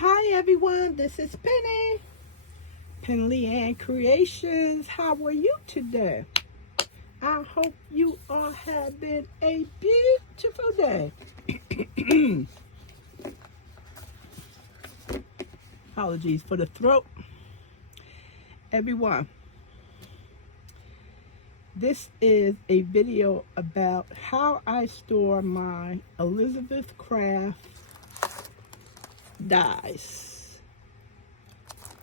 Hi everyone, this is Penny, Penley-Ann Creations. How are you today? I hope you are having a beautiful day. Apologies for the throat. Everyone, this is a video about how I store my Elizabeth Craft dies.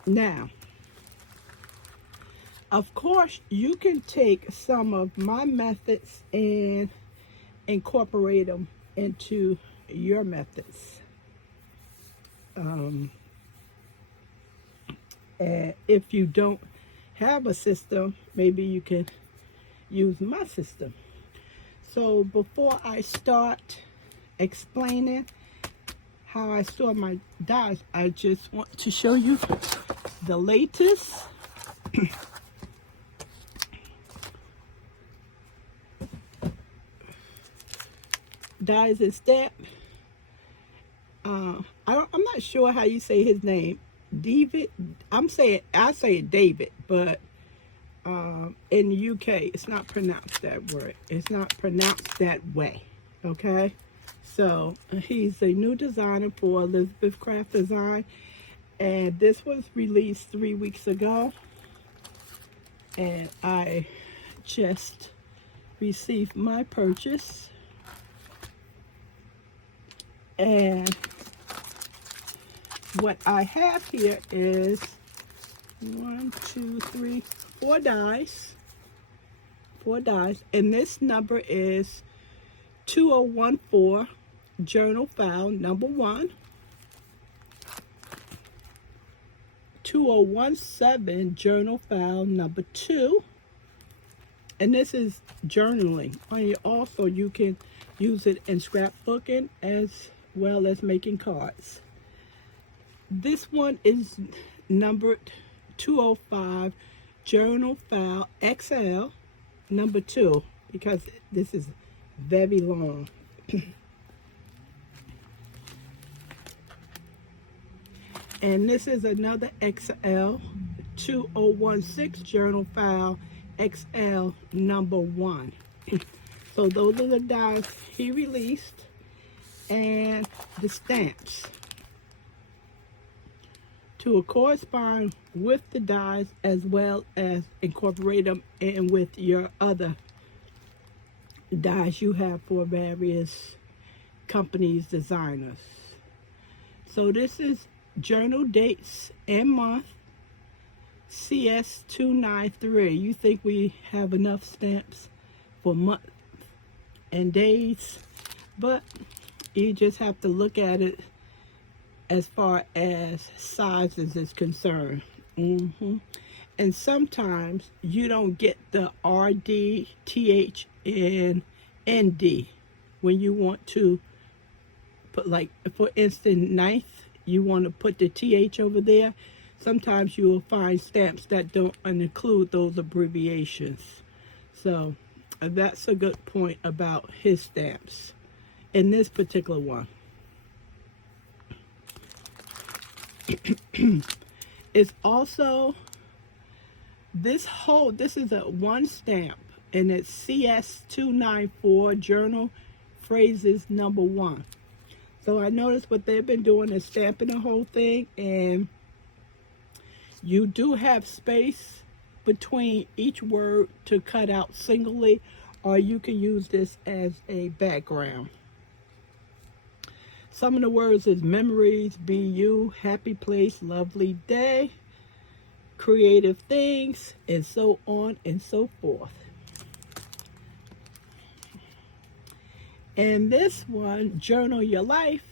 Now, of course, you can take some of my methods and incorporate them into your methods. And if you don't have a system, maybe you can use my system. So before I start explaining how I store my dies, I just want to show you the latest dies and stamp. I'm not sure how you say his name. David. I say it David, but in the UK, it's not pronounced that word. It's not pronounced that way. Okay. So he's a new designer for Elizabeth Craft Design, and this was released 3 weeks ago, and I just received my purchase. And what I have here is 4 dies. 4 dies, and this number is 2014 journal file number 1, 2017 journal file number 2, and this is journaling. Also, you can use it in scrapbooking as well as making cards. This one is numbered 205 journal file XL number 2 because this is very long. And this is another XL 2016 journal file XL number 1. So those are the dies he released and the stamps to correspond with the dies, as well as incorporate them in with your other dies you have for various companies, designers. So this is journal dates and month CS293. You think we have enough stamps for month and days, but you just have to look at it as far as sizes is concerned. And sometimes you don't get the RD, TH, and ND when you want to put, like, for instance, ninth, you want to put the TH over there. Sometimes you will find stamps that don't include those abbreviations. So that's a good point about his stamps in this particular one. It's also this is a 1 stamp, and it's CS294 journal phrases number 1. So I noticed what they've been doing is stamping the whole thing, and you do have space between each word to cut out singly, or you can use this as a background. Some of the words is memories, be you, happy place, lovely day, creative things, and so on and so forth. And this one, journal your life,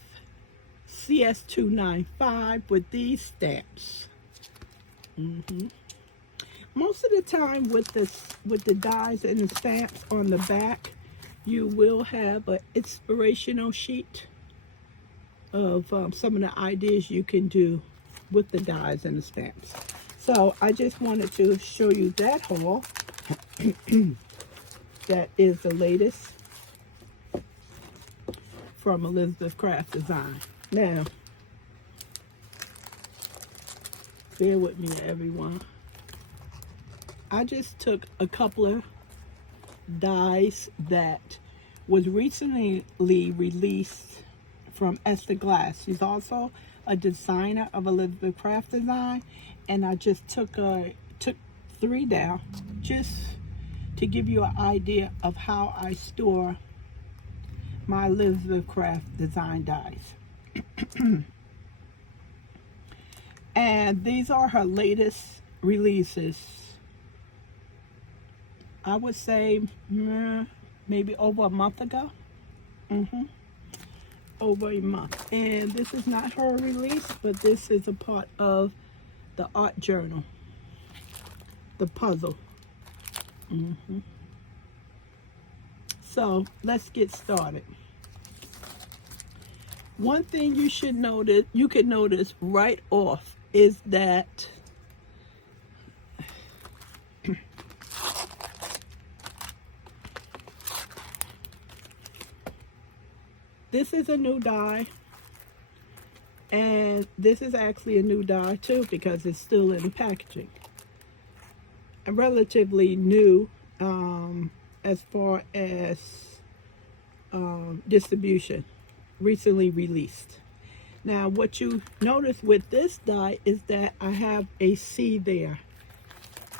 CS295 with these stamps. Most of the time with the dies and the stamps on the back, you will have an inspirational sheet of some of the ideas you can do with the dies and the stamps. So I just wanted to show you that haul. That is the latest from Elizabeth Craft Design. Now, Bear with me, everyone. I just took a couple of dies that was recently released from Esther Glass. She's also a designer of Elizabeth Craft Design, and I just took 3 down just to give you an idea of how I store my Elizabeth Craft Design dies. And these are her latest releases. I would say maybe over a month ago. Over a month. And this is not her release, but this is a part of the art journal, the puzzle. So let's get started. One thing you should notice, you can notice right off, is that this is a new die, and this is actually a new die too because it's still in packaging. And relatively new as far as distribution, recently released. Now what you notice with this die is that I have a C there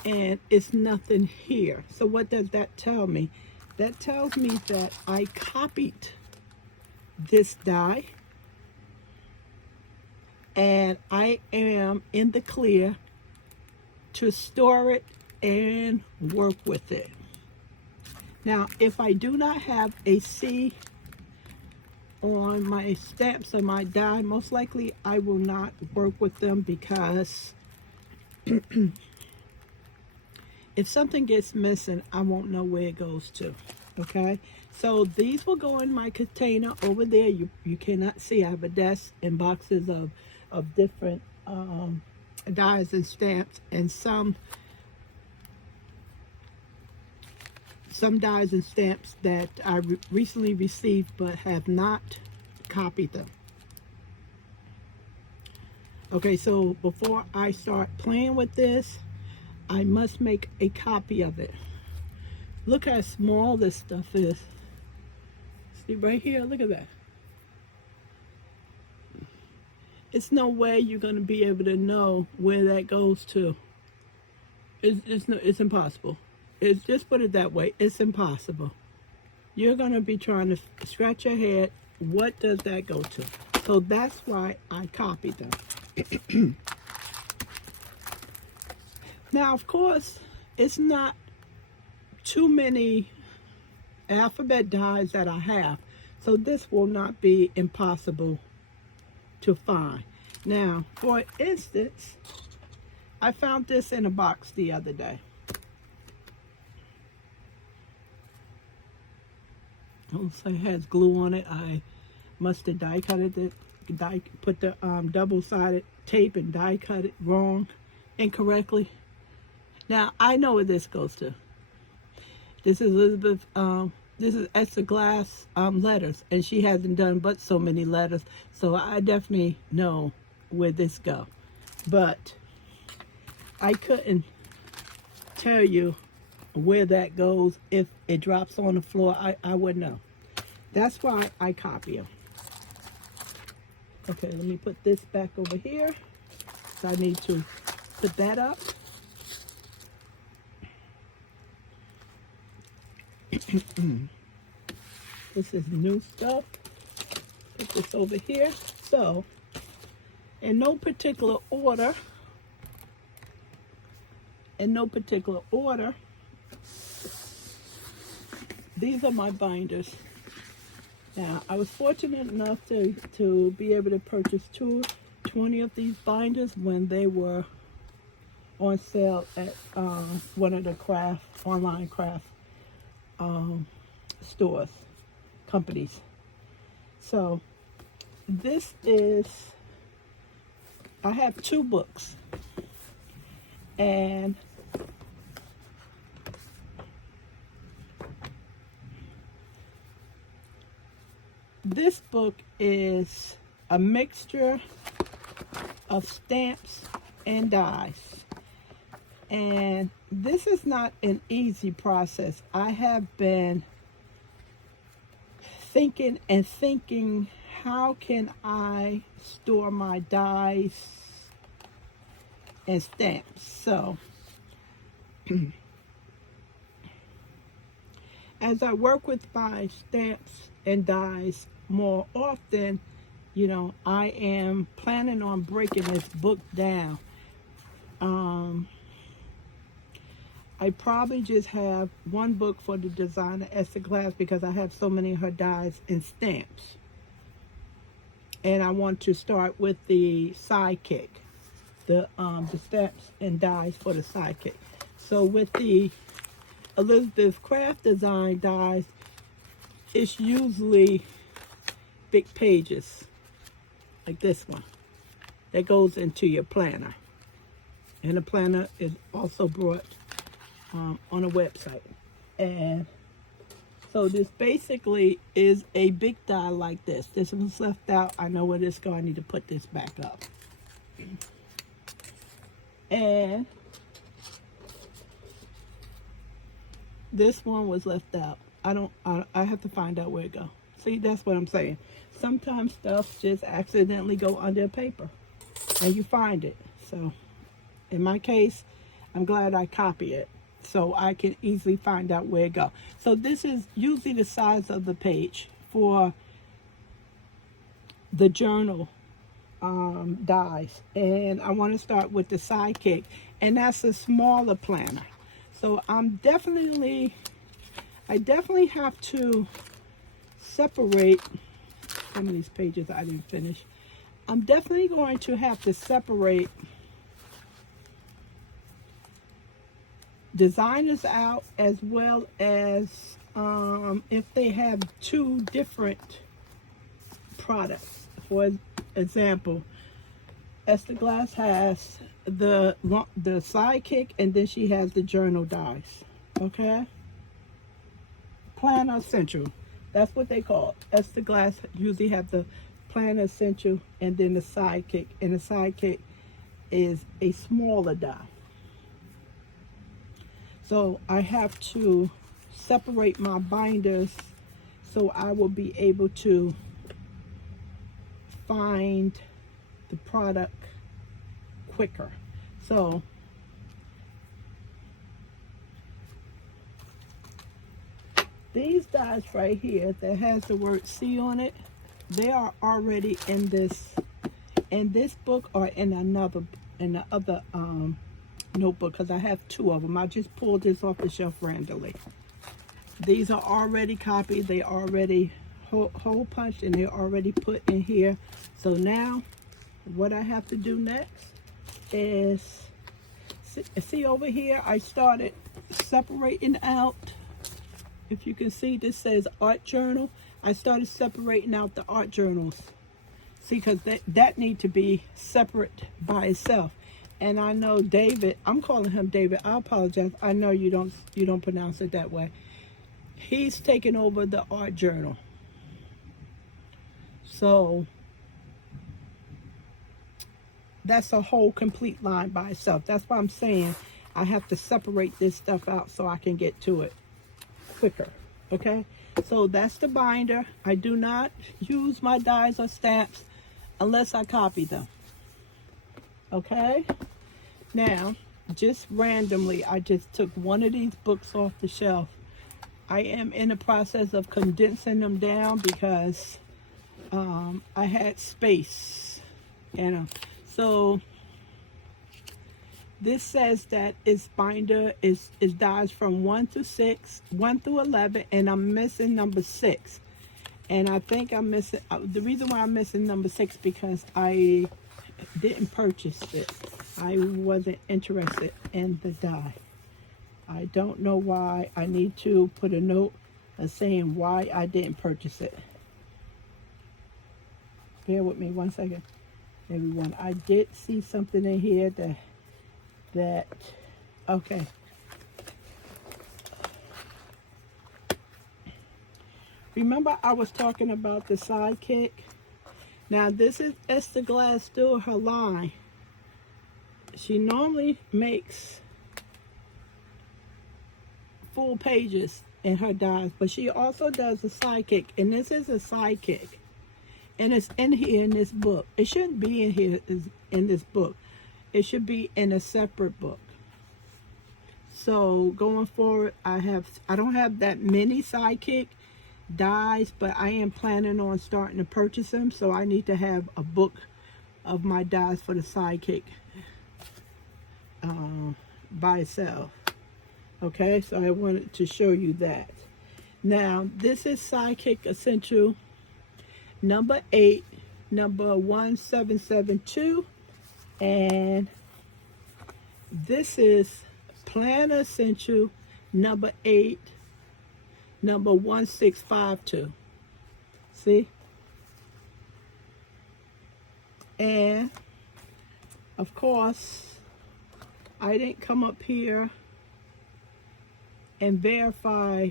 and it's nothing here. So what does that tell me? That tells me that I copied this die and I am in the clear to store it and work with it. Now if I do not have a C on my stamps or my die, most likely I will not work with them because if something gets missing, I won't know where it goes to. Okay, so these will go in my container over there. You cannot see. I have a desk and boxes of different dies and stamps, and some dies and stamps that I recently received but have not copied them. Okay, so before I start playing with this, I must make a copy of it. Look how small this stuff is. See right here, look at that. It's no way you're going to be able to know where that goes to. It's impossible. Just put it that way, it's impossible. You're going to be trying to scratch your head, what does that go to? So that's why I copied them. Now, of course, it's not too many alphabet dies that I have, so this will not be impossible to find. Now, for instance, I found this in a box the other day. Also, it has glue on it. I must have die cut it. Put the double-sided tape and die cut it wrong, incorrectly. Now I know where this goes to. This is Elizabeth. This is Esther Glass letters, and she hasn't done but so many letters, so I definitely know where this go. But I couldn't tell you where that goes. If it drops on the floor, I wouldn't know. That's why I copy them. Okay, let me put this back over here. So I need to put that up. This is new stuff. Put this over here. So, in no particular order, these are my binders. Now, I was fortunate enough to be able to purchase 20 of these binders when they were on sale at one of the online craft stores, companies. So, this is, I have 2 books. And this book is a mixture of stamps and dies. And this is not an easy process. I have been thinking, how can I store my dies and stamps? So as I work with my stamps and dies more often, you know, I am planning on breaking this book down. I probably just have one book for the designer Esther Glass because I have so many of her dies and stamps. And I want to start with the sidekick, the stamps and dies for the sidekick. So with the Elizabeth Craft Design dies, it's usually big pages, like this one, that goes into your planner. And the planner is also brought on a website. And so this basically is a big die like this. This was left out. I know where this goes. I need to put this back up. And this one was left out. I have to find out where it goes. See, that's what I'm saying. Sometimes stuff just accidentally go under paper and you find it. So in my case, I'm glad I copy it so I can easily find out where it goes. So this is usually the size of the page for the journal dies. And I want to start with the sidekick, and that's a smaller planner. So I definitely have to separate some of these pages I didn't finish. I'm definitely going to have to separate designers out, as well as if they have two different products. For example, Esther Glass has the sidekick, and then she has the journal dies. Okay, Planner Essential, that's what they call it. Esther Glass usually have the Planner Essential and then the sidekick, and the sidekick is a smaller die. So I have to separate my binders so I will be able to find the product quicker. So these dies right here that has the word C on it, they are already in this book or in the other notebook, because I have two of them. I just pulled this off the shelf randomly. These are already copied, they already hole punched, and they're already put in here. So now what I have to do next is see over here, I started separating out. If you can see, this says art journal. I started separating out the art journals. See, because that need to be separate by itself. And I know David, I'm calling him David, I apologize. I know you don't pronounce it that way. He's taking over the art journal. So that's a whole complete line by itself. That's why I'm saying I have to separate this stuff out so I can get to it quicker. Okay, so that's the binder. I do not use my dies or stamps unless I copy them. Okay, now just randomly I just took one of these books off the shelf. I am in the process of condensing them down because I had space, so this says that its binder is dies from 1 to 6, 1 through 11, and I'm missing number 6. And I think I'm missing, the reason why I'm missing number 6 because I didn't purchase it. I wasn't interested in the die. I don't know why. I need to put a note saying why I didn't purchase it. Bear with me one second, everyone. I did see something in here that okay. Remember I was talking about the sidekick? Now this is Esther Glass, still her line. she normally makes full pages in her dies, but she also does a sidekick, and this is a sidekick, and it's in here in this book. It shouldn't be in here in this book. It should be in a separate book. So going forward, I don't have that many sidekick dies, but I am planning on starting to purchase them, so I need to have a book of my dies for the sidekick by itself. Okay, so I wanted to show you that. Now, this is Sidekick Essential number 8, number 1772, and this is Planner Essential number 8, number 1652. See? And of course, I didn't come up here and verify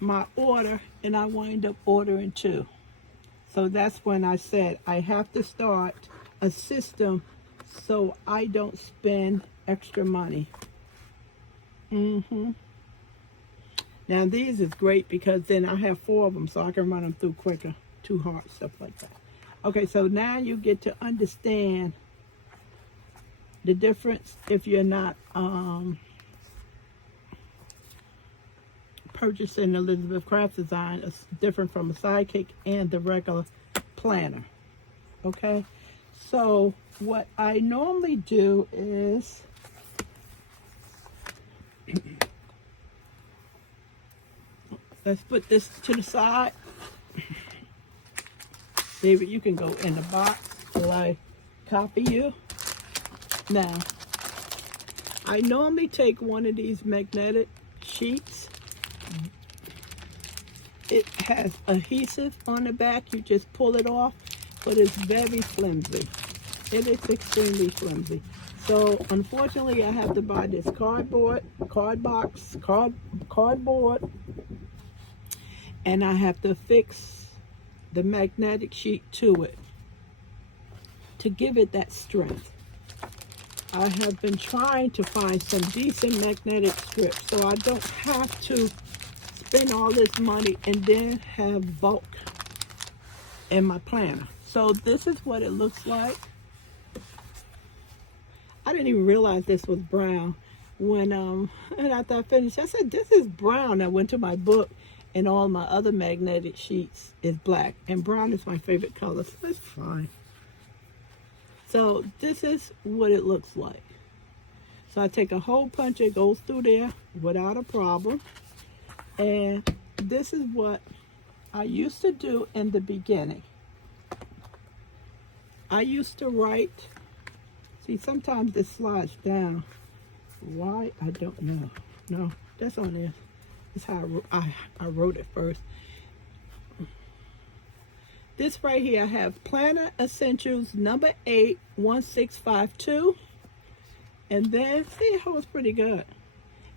my order, and I wind up ordering 2. So that's when I said I have to start a system so I don't spend extra money. Now these is great because then I have 4 of them, so I can run them through quicker. 2 hard, stuff like that. Okay, so now you get to understand the difference if you're not purchasing Elizabeth Craft Design. It's different from a sidekick and the regular planner. Okay, so what I normally do is let's put this to the side. David, you can go in the box while I copy you. Now, I normally take one of these magnetic sheets. It has adhesive on the back. You just pull it off, but it's very flimsy. It is extremely flimsy. So, unfortunately, I have to buy this cardboard, and I have to fix the magnetic sheet to it to give it that strength. I have been trying to find some decent magnetic strips so I don't have to spend all this money and then have bulk in my planner. So this is what it looks like. I didn't even realize this was brown when and after I finished, I said this is brown. I went to my book and all my other magnetic sheets is black, and brown is my favorite color, so it's fine. So this is what it looks like. So I take a hole puncher, it goes through there without a problem. And this is what I used to do in the beginning. I used to write, see sometimes this slides down. Why? I don't know. No, that's on there. That's how I wrote it first. This right here, I have Planner Essentials number 8, 1652. And then, see, it holds pretty good.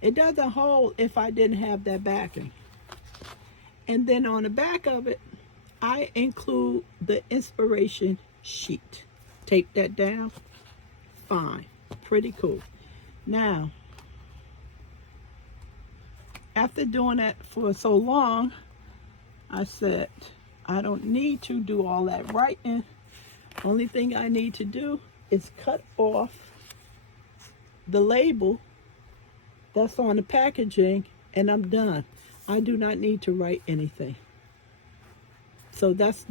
It doesn't hold if I didn't have that backing. And then on the back of it, I include the inspiration sheet. Take that down. Fine. Pretty cool. Now, after doing that for so long, I said, I don't need to do all that writing. Only thing I need to do is cut off the label that's on the packaging, and I'm done. I do not need to write anything. So that's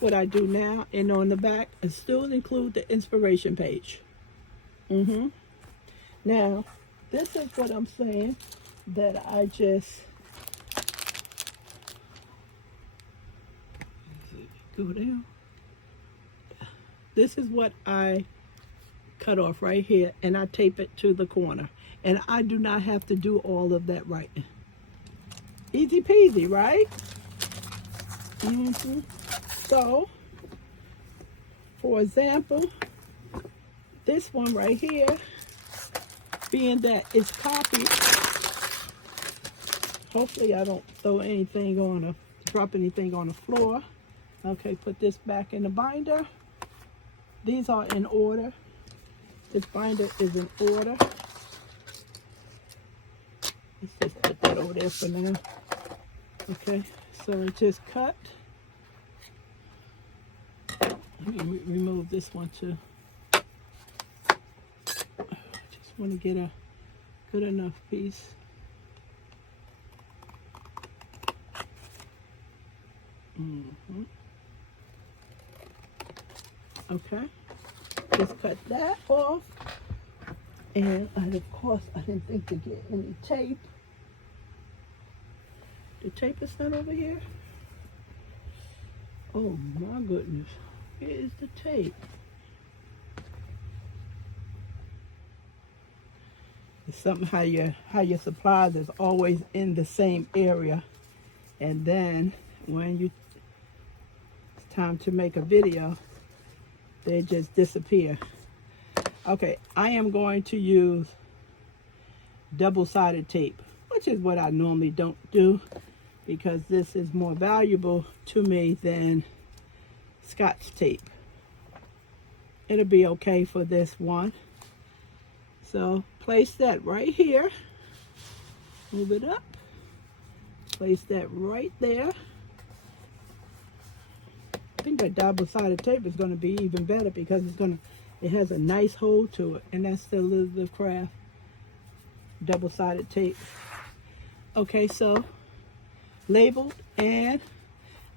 what I do now. And on the back, I still include the inspiration page. Now, this is what I'm saying that I just go down. This is what I cut off right here, and I tape it to the corner, and I do not have to do all of that writing. Easy peasy, right? So, for example, this one right here, being that it's copied, hopefully I don't throw anything on drop anything on the floor. Okay, put this back in the binder. These are in order. This binder is in order. Let's just put that over there for now. Okay, so it just cut. Let me remove this one too. Just want to get a good enough piece. Okay, just cut that off. And of course, I didn't think to get any tape. The tape is not over here. Oh my goodness, where is the tape? It's something how your supplies is always in the same area, and then when it's time to make a video, they just disappear. Okay, I am going to use double-sided tape, which is what I normally don't do because this is more valuable to me than Scotch tape. It'll be okay for this one. So place that right here. Move it up. Place that right there. I think that double-sided tape is going to be even better because it has a nice hold to it, and that's the Elizabeth Craft double-sided tape. Okay, so labeled, and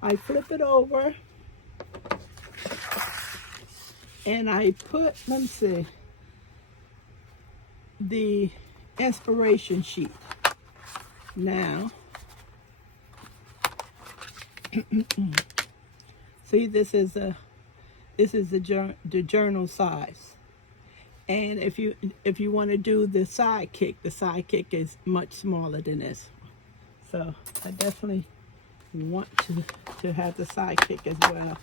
I flip it over, and I put, let me see, the inspiration sheet. Now, see, this is the journal size, and if you want to do the sidekick is much smaller than this. So I definitely want to have the sidekick as well.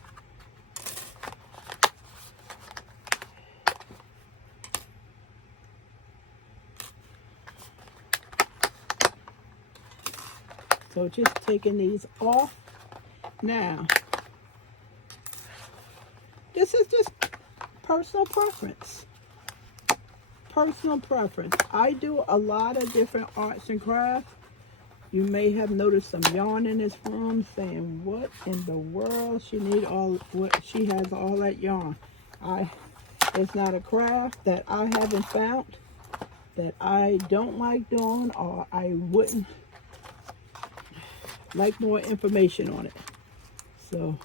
So just taking these off. Now, this is just personal preference. Personal preference. I do a lot of different arts and crafts. You may have noticed some yarn in this room saying, what in the world she has all that yarn. It's not a craft that I haven't found that I don't like doing, or I wouldn't like more information on it. So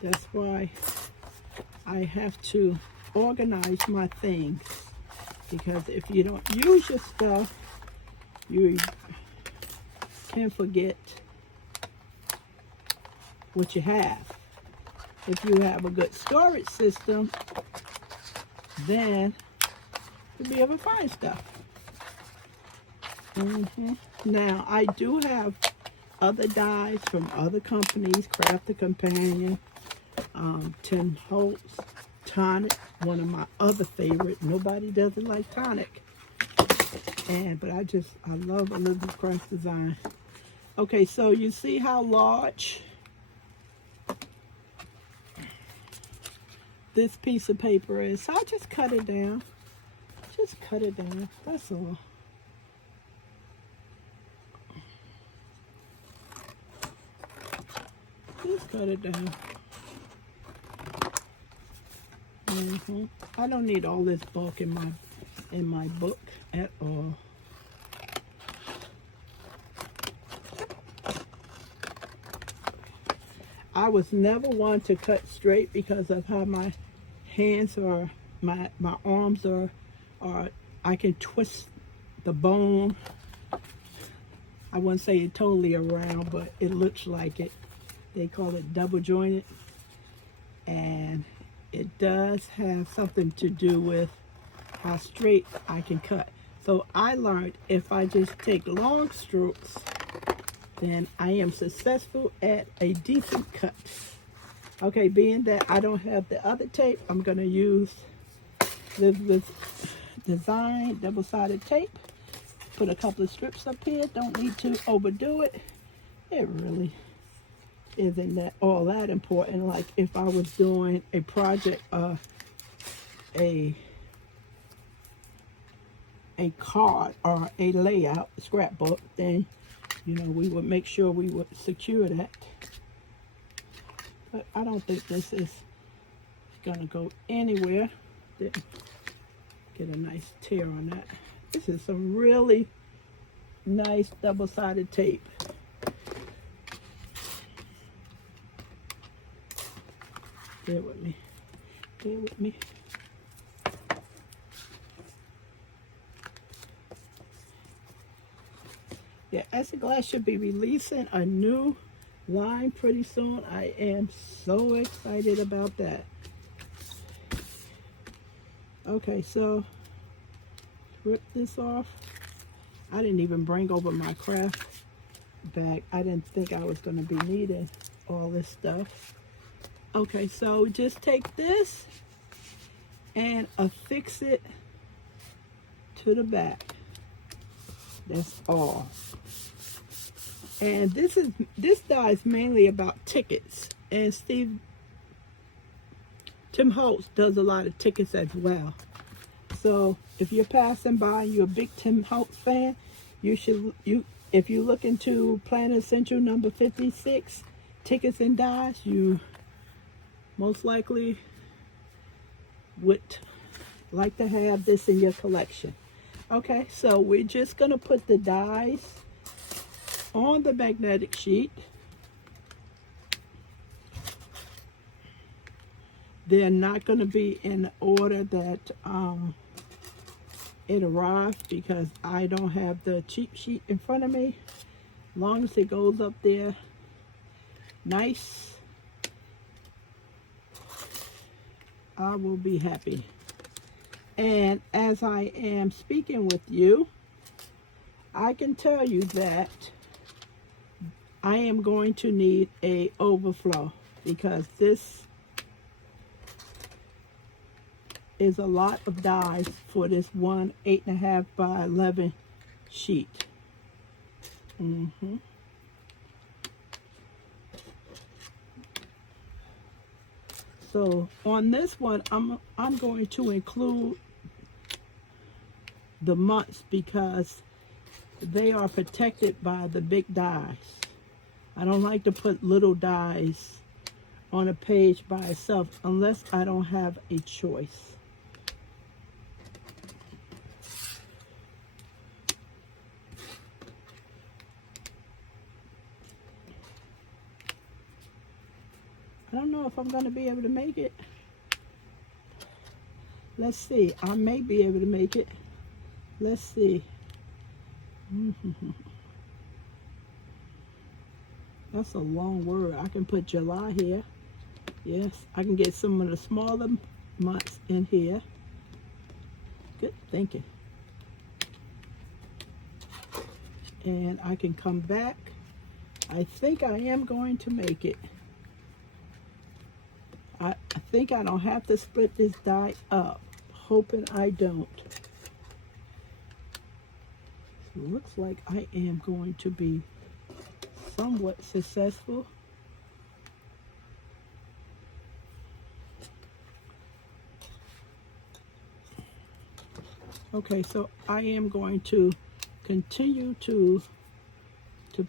that's why I have to organize my things, because if you don't use your stuff, you can forget what you have. If you have a good storage system, then you'll be able to find stuff. Now, I do have other dyes from other companies, Craft the Companion, Tim Holtz, Tonic, one of my other favorite. Nobody doesn't like Tonic. But I love Elizabeth Craft design. Okay, so you see how large this piece of paper is. So I just cut it down. Just cut it down. That's all. Just cut it down. I don't need all this bulk in my book at all. I was never one to cut straight because of how my hands are, my arms are I can twist the bone. I wouldn't say it totally around, but it looks like it. They call it double jointed, and it does have something to do with how straight I can cut. So I learned if I just take long strokes, then I am successful at a decent cut. Okay, being that I don't have the other tape, I'm going to use this design double-sided tape. Put a couple of strips up here. Don't need to overdo it. it really isn't that all that important. Like if I was doing a project, a card or a layout scrapbook, then we would make sure we would secure that. But I don't think this is gonna go anywhere. Didn't get a nice tear on that. This is some really nice double-sided tape. Bear with me. Bear with me. Yeah, Glass should be releasing a new line pretty soon. I am so excited about that. Okay, so rip this off. I didn't even bring over my craft bag. I didn't think I was going to be needing all this stuff. Okay, so just take this and affix it to the back. That's all. And this die is mainly about tickets, and Tim Holtz does a lot of tickets as well. So if you're passing by and you're a big Tim Holtz fan, if you look into Planet Essential number 56, tickets and dies, you most likely would like to have this in your collection. Okay, so we're just gonna put the dies on the magnetic sheet. They're not going to be in the order that it arrived, because I don't have the cheat sheet in front of me. As long as it goes up there nice, I will be happy. And as I am speaking with you, I can tell you that I am going to need a overflow, because this is a lot of dies for this one 8.5 by 11 sheet. So on this one, I'm going to include the months, because they are protected by the big dies. I don't like to put little dies on a page by itself unless I don't have a choice. I don't know if I'm going to be able to make it. Let's see. I may be able to make it. Let's see. That's a long word. I can put July here. Yes, I can get some of the smaller months in here. Good thinking. And I can come back. I think I am going to make it. I think I don't have to split this die up. Hoping I don't. So it looks like I am going to be somewhat successful. Okay, so I am going to continue to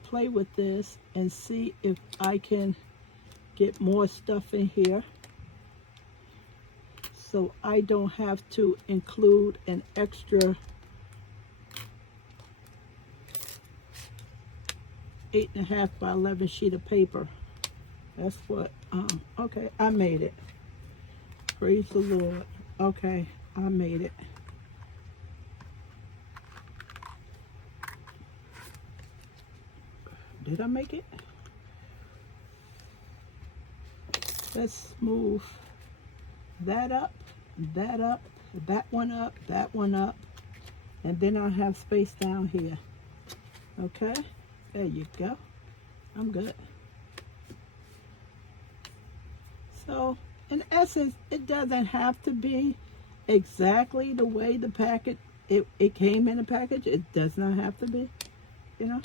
play with this and see if I can get more stuff in here, so I don't have to include an extra 8.5 by 11 sheet of paper. That's what, okay, I made it. Praise the Lord. Okay, I made it. Did I make it? Let's move that up, that up, that one up, that one up, and then I'll have space down here. Okay, there you go. I'm good. So, in essence, it doesn't have to be exactly the way the packet, it came in the package. It does not have to be, you know.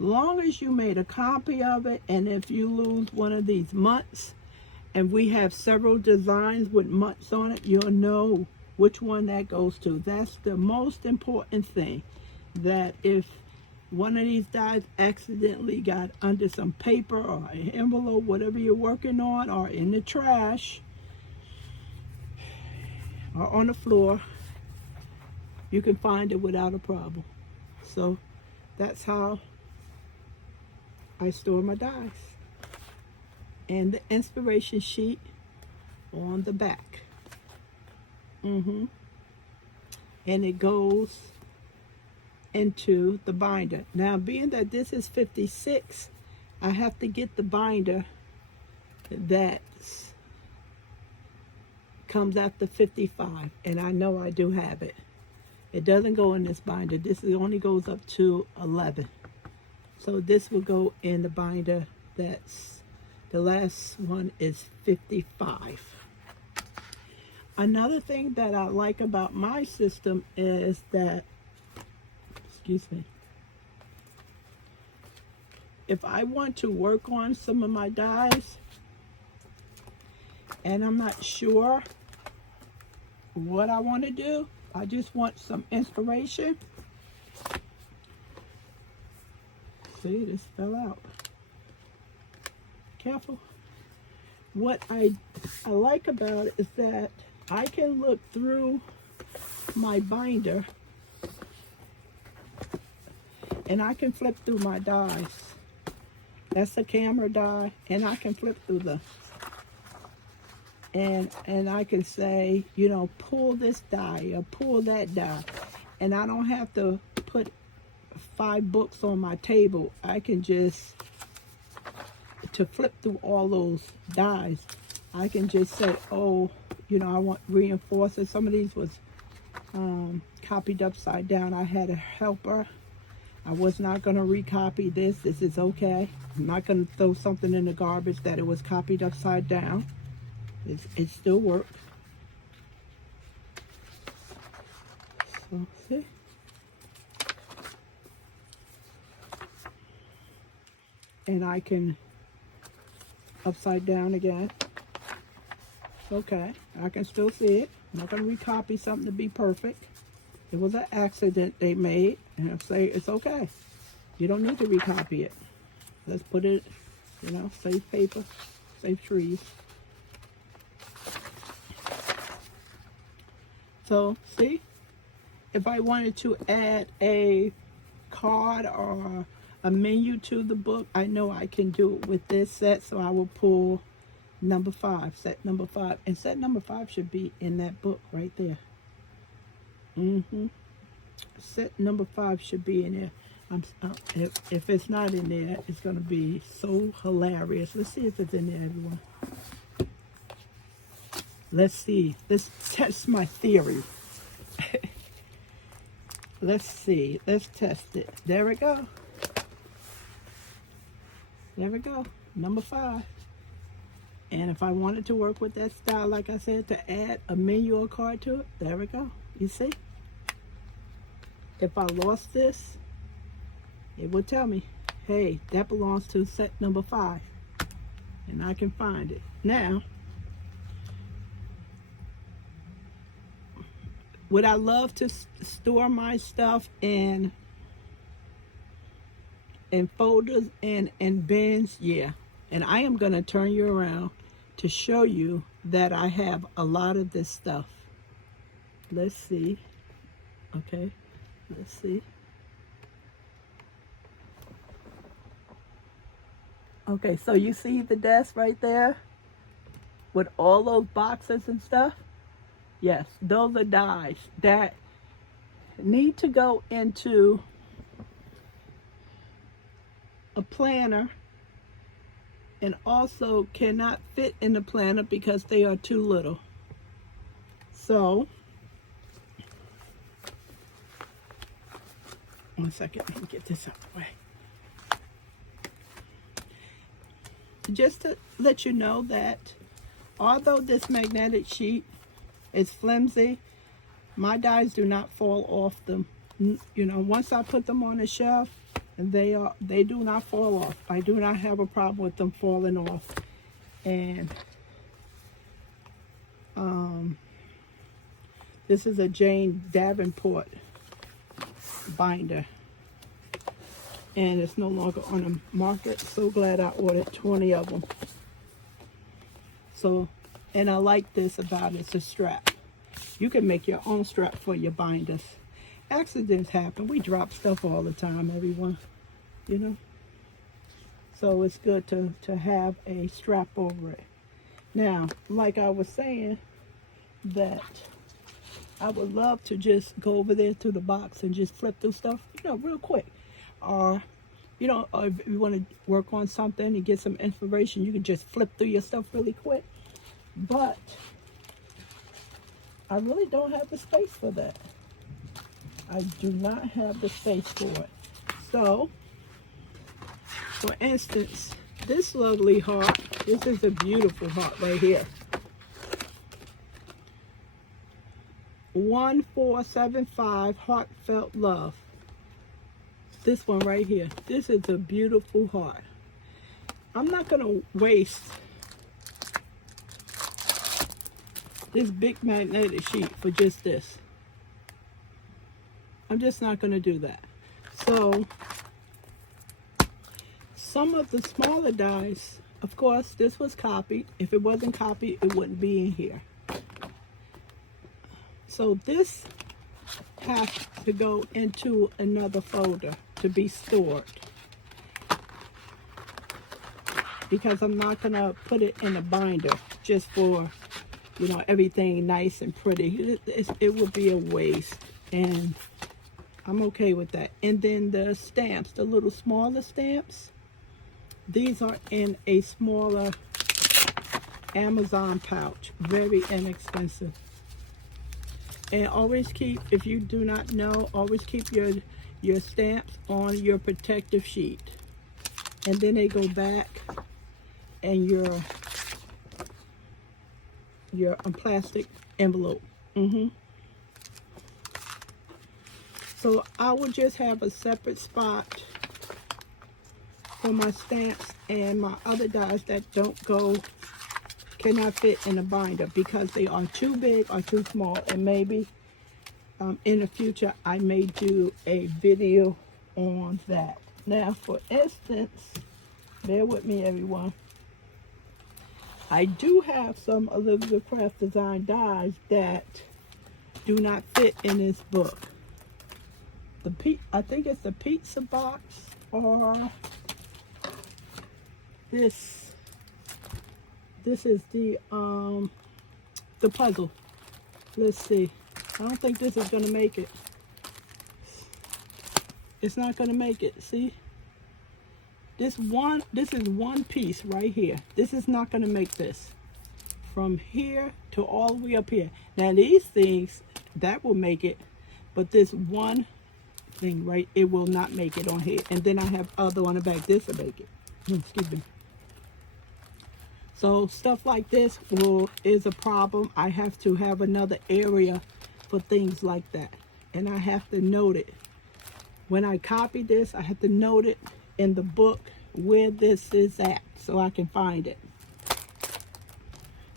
long as you made a copy of it, and if you lose one of these months, and we have several designs with months on it, you'll know which one that goes to. That's the most important thing, that if one of these dies accidentally got under some paper or an envelope, whatever you're working on, or in the trash, or on the floor, you can find it without a problem. So that's how I store my dies. And the inspiration sheet on the back. And it goes into the binder. Now, being that this is 56, I have to get the binder that comes after 55, and I know I do have it. It doesn't go in this binder. This only goes up to 11. So this will go in the binder that's, the last one is 55. Another thing that I like about my system is that, excuse me, if I want to work on some of my dies and I'm not sure what I want to do, I just want some inspiration. See, this fell out. Careful. What I like about it is that I can look through my binder and I can flip through my dies. That's a camera die, and I can flip through the, and I can say, you know, pull this die or pull that die, and I don't have to put 5 books on my table. I can just, to flip through all those dies, I can just say, oh, you know, I want reinforcers. Some of these was copied upside down. I had a helper. I was not going to recopy this. This is okay. I'm not going to throw something in the garbage that it was copied upside down. It still works. So, see? And I can upside down again. Okay, I can still see it. I'm not going to recopy something to be perfect. It was an accident they made, and I'll say it's okay. You don't need to recopy it. Let's put it, you know, save paper, save trees. So, see, if I wanted to add a card or a menu to the book, I know I can do it with this set, so I will pull number 5, set number 5, and set number 5 should be in that book right there. Set number 5 should be in there. If it's not in there, it's going to be so hilarious. Let's see if it's in there, everyone. Let's see. Let's test my theory. Let's see. Let's test it. There we go. There we go. Number 5. And if I wanted to work with that style, like I said, to add a menu or card to it, there we go. You see? If I lost this, it will tell me, hey, that belongs to set number 5. And I can find it. Now, would I love to store my stuff in folders and bins? Yeah. And I am going to turn you around to show you that I have a lot of this stuff. Let's see. Okay. Let's see. Okay, so you see the desk right there with all those boxes and stuff? Yes, those are dies that need to go into a planner, and also cannot fit in the planner because they are too little. So, one second, let me get this out of the way. Just to let you know that although this magnetic sheet is flimsy, my dies do not fall off them. You know, once I put them on the shelf, And they do not fall off. I do not have a problem with them falling off. And this is a Jane Davenport binder, and it's no longer on the market. So glad I ordered 20 of them. So, and I like this about it, it's a strap. You can make your own strap for your binders. Accidents happen. We drop stuff all the time, everyone, you know. So it's good to have a strap over it. Now, like I was saying, that I would love to just go over there to the box and just flip through stuff, you know, real quick. Or, you know, or if you want to work on something and get some inspiration, you can just flip through your stuff really quick. But I really don't have the space for that. I do not have the space for it. So, for instance, this lovely heart, this is a beautiful heart right here. 1475 Heartfelt Love. This one right here. This is a beautiful heart. I'm not going to waste this big magnetic sheet for just this. I'm just not going to do that. So, some of the smaller dies, of course, this was copied. If it wasn't copied, it wouldn't be in here. So this has to go into another folder to be stored, because I'm not going to put it in a binder just for, you know, everything nice and pretty. It would be a waste, and I'm okay with that. And then the stamps, the little smaller stamps, these are in a smaller Amazon pouch, very inexpensive. And always keep, if you do not know, always keep your stamps on your protective sheet. And then they go back in your plastic envelope. So I would just have a separate spot for my stamps and my other dies that cannot fit in a binder because they are too big or too small. And maybe in the future I may do a video on that. Now, for instance, bear with me, everyone. I do have some Elizabeth Craft Design dies that do not fit in this book. I think it's the pizza box, or this is the puzzle. Let's see. I don't think this is going to make it. It's not going to make it. See? This is one piece right here. This is not going to make this. From here to all the way up here. Now these things, that will make it. But this one thing, right, it will not make it on here. And then I have other on the back. This will make it. Excuse me. So stuff like this is a problem. I have to have another area for things like that. And I have to note it. When I copy this, I have to note it in the book where this is at so I can find it.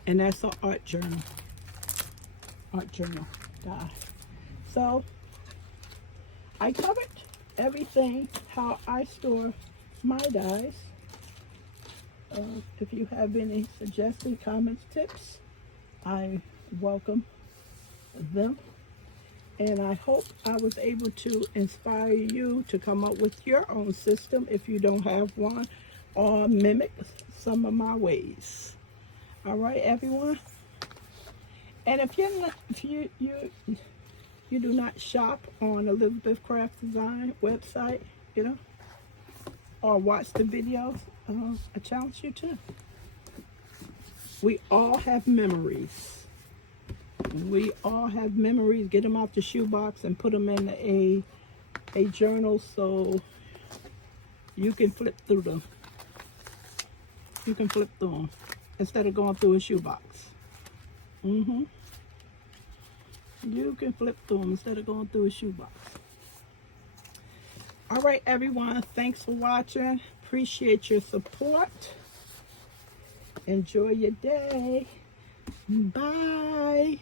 And that's an art journal. Art journal die. So I covered everything, how I store my dies. If you have any suggestions, comments, tips, I welcome them. And I hope I was able to inspire you to come up with your own system if you don't have one, or mimic some of my ways. All right, everyone. And if you're not, if you do not shop on Elizabeth Craft Design website, you know, or watch the videos, I challenge you to. We all have memories. We all have memories. Get them out the shoebox and put them in a journal so you can flip through them. You can flip through them instead of going through a shoebox. You can flip through them instead of going through a shoebox. All right, everyone. Thanks for watching. Appreciate your support. Enjoy your day. Bye.